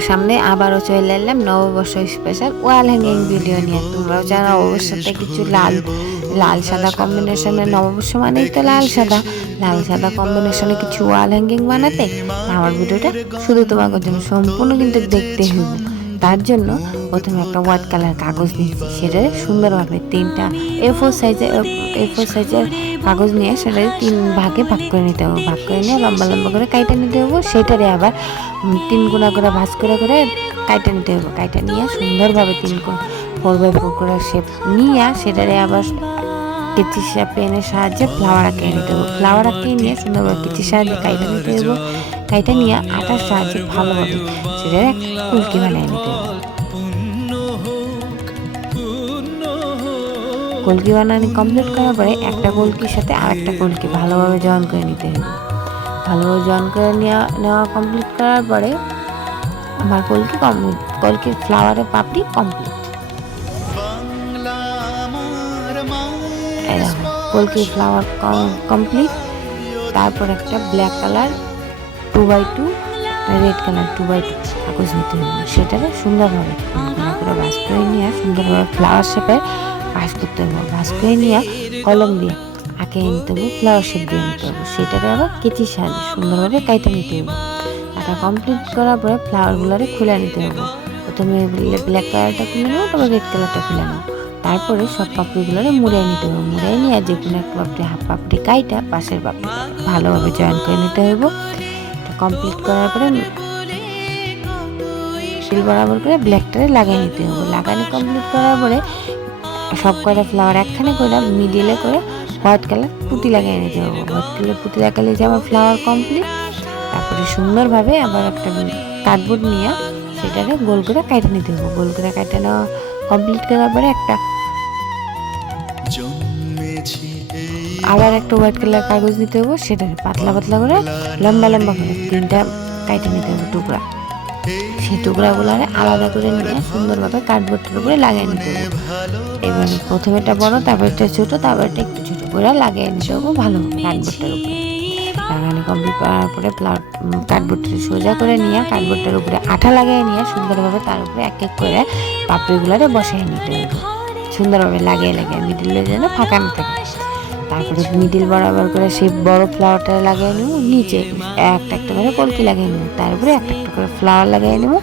তোমার সামনে আবারও চলে এলাম নববর্ষ স্পেশাল ওয়াল হ্যাঙ্গিং ভিডিও নিয়ে। তোমরাও জানো অবশ্যই সাথে কিছু লাল লাল সাদা কম্বিনেশনের, নববর্ষ মানেই তো লাল সাদা কম্বিনেশনে কিছু ওয়াল হ্যাঙ্গিং বানাতে আমার ভিডিওটা শুধু তোমাকে জন্য সম্পূর্ণ কিন্তু দেখতে হইব। তার জন্য প্রথমে একটা হোয়াইট কালার কাগজ নিয়েছি, সেটা সুন্দরভাবে 3টা A4 সাইজের কাগজ নিয়ে সেটা 3 ভাগে ভাগ করে নিতে হবে। ভাগ করে নিয়ে লম্বা লম্বা করে কাইটে নিতে হবে। সেটারে আবার 3 গুণা করে ভাঁজ করে কাইটে নিতে হবে। কাইটে নিয়ে সুন্দরভাবে 4x4 করে শেপ নিয়ে সেটারে আবার কেচি পেনের সাহায্যে ফ্লাওয়ার আঁকিয়ে নিতে হবে। ফ্লাওয়ার আঁকিয়ে নিয়ে সুন্দরভাবে কেচির সাহায্যে কাইটে নিতে হবে। কাইটে নিয়ে আটার সাহায্যে ভালোভাবে সেটার ফুলকি বানিয়ে নিতে হবে। কলকি বানানো কমপ্লিট করার পরে একটা কলকির সাথে আরেকটা কলকি ভালোভাবে জয়েন করে নিতে হবে। ভালোভাবে জয়েন করে নেওয়া কমপ্লিট করার পরে আমার কলকির ফ্লাওয়ারের পাপড়ি কমপ্লিট। কলকির ফ্লাওয়ার কমপ্লিট। তারপর একটা black colour 2x2, red colour 2x2 কাগজ নিতে হবে। সেটাকে সুন্দরভাবে করে ভাঁজ করে নিয়ে সুন্দরভাবে ফ্লাওয়ার শেপে ভাঁজ করতে হবে। ভাঁজ করে নিয়ে কলম দিয়ে আঁকিয়ে নিতে হবে, ফ্লাওয়ার শেপ দিয়ে নিতে হবে। সেটাকে আবার কেচির সাহায্যে সুন্দরভাবে কাইটে নিতে হবে। আঁকা কমপ্লিট করার পরে ফ্লাওয়ারগুলোরে খুলে নিতে হবে। প্রথমে ব্ল্যাক কালারটা খুলে নেবো, তারপর রেড কালারটা খুলে নেবো। তারপরে সব পাপড়িগুলোরে মুড়িয়ে নিতে হবে। মুড়িয়ে নিয়ে যে কোনো একটা পাপড়ি হাফ পাপড়ি কাইটা পাশের পাপড়ি ভালোভাবে জয়েন করে নিতে হবে। এটা কমপ্লিট করার পরে বরাবর করে ব্ল্যাকটারে লাগিয়ে নিতে হবে। লাগানো কমপ্লিট করার পরে সব কটা ফ্লাওয়ার একখানে করে মিডিলে করে হোয়াইট কালার পুঁতি লাগিয়ে নিতে হবে। হোয়াইট কালার পুঁতি লাগালে যে আমার ফ্লাওয়ার কমপ্লিট। তারপরে সুন্দরভাবে আবার একটা কার্ডবোর্ড নিয়ে সেটাকে গোল করে কাটে নিতে হবে। গোল করে কাটে নেওয়া কমপ্লিট করার পরে আবার একটা হোয়াইট কালার কাগজ নিতে হবে। সেটাকে পাতলা পাতলা করে লম্বা লম্বা করে 3টা কাটে নিতে হবে টুকরা। সেই টুকরাগুলো আলাদা করে নিয়ে সুন্দরভাবে কার্ডবোর্ডের উপরে লাগিয়ে নিতে হবে। এবার প্রথমে এটা বড়, তারপর এটা ছোট, তারপর এটা একটু ছোট করে লাগিয়ে নিতে হবে ভালোভাবে কার্ডবোর্ডের উপরে। লাগানো কমপ্লিট করার পরে কার্ডবোর্ডটা সোজা করে নিয়ে কার্ডবোর্ডটার উপরে আঠা লাগিয়ে নিয়ে সুন্দরভাবে তার উপরে এক এক করে পাপড়িগুলোরে বসিয়ে নিতে হবে। সুন্দরভাবে লাগিয়ে মিডিলে যেন ফাঁকা না থাকে। তারপরে মিডিল বরাবর করে সেই বড় ফ্লাওয়ারটা লাগিয়ে নেব। নিচে একটা একটা করে কলকি লাগিয়ে নেব। তার উপরে একটা একটা করে ফ্লাওয়ার লাগিয়ে নেব।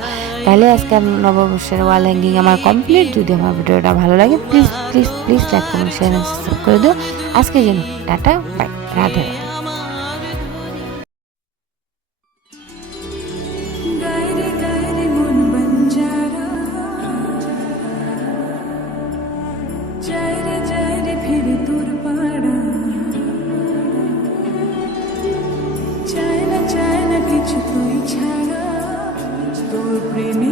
তাহলে আজকে নববর্ষের ওয়াল হ্যাঙ্গিং আমার কমপ্লিট। যদি আমার ভিডিওটা ভালো লাগে please please please like comment share subscribe করে দিও। আজকের জন্য টাটা, বাই, রাধে রাধে। কিছু তুই ছাড়া তোর প্রেমে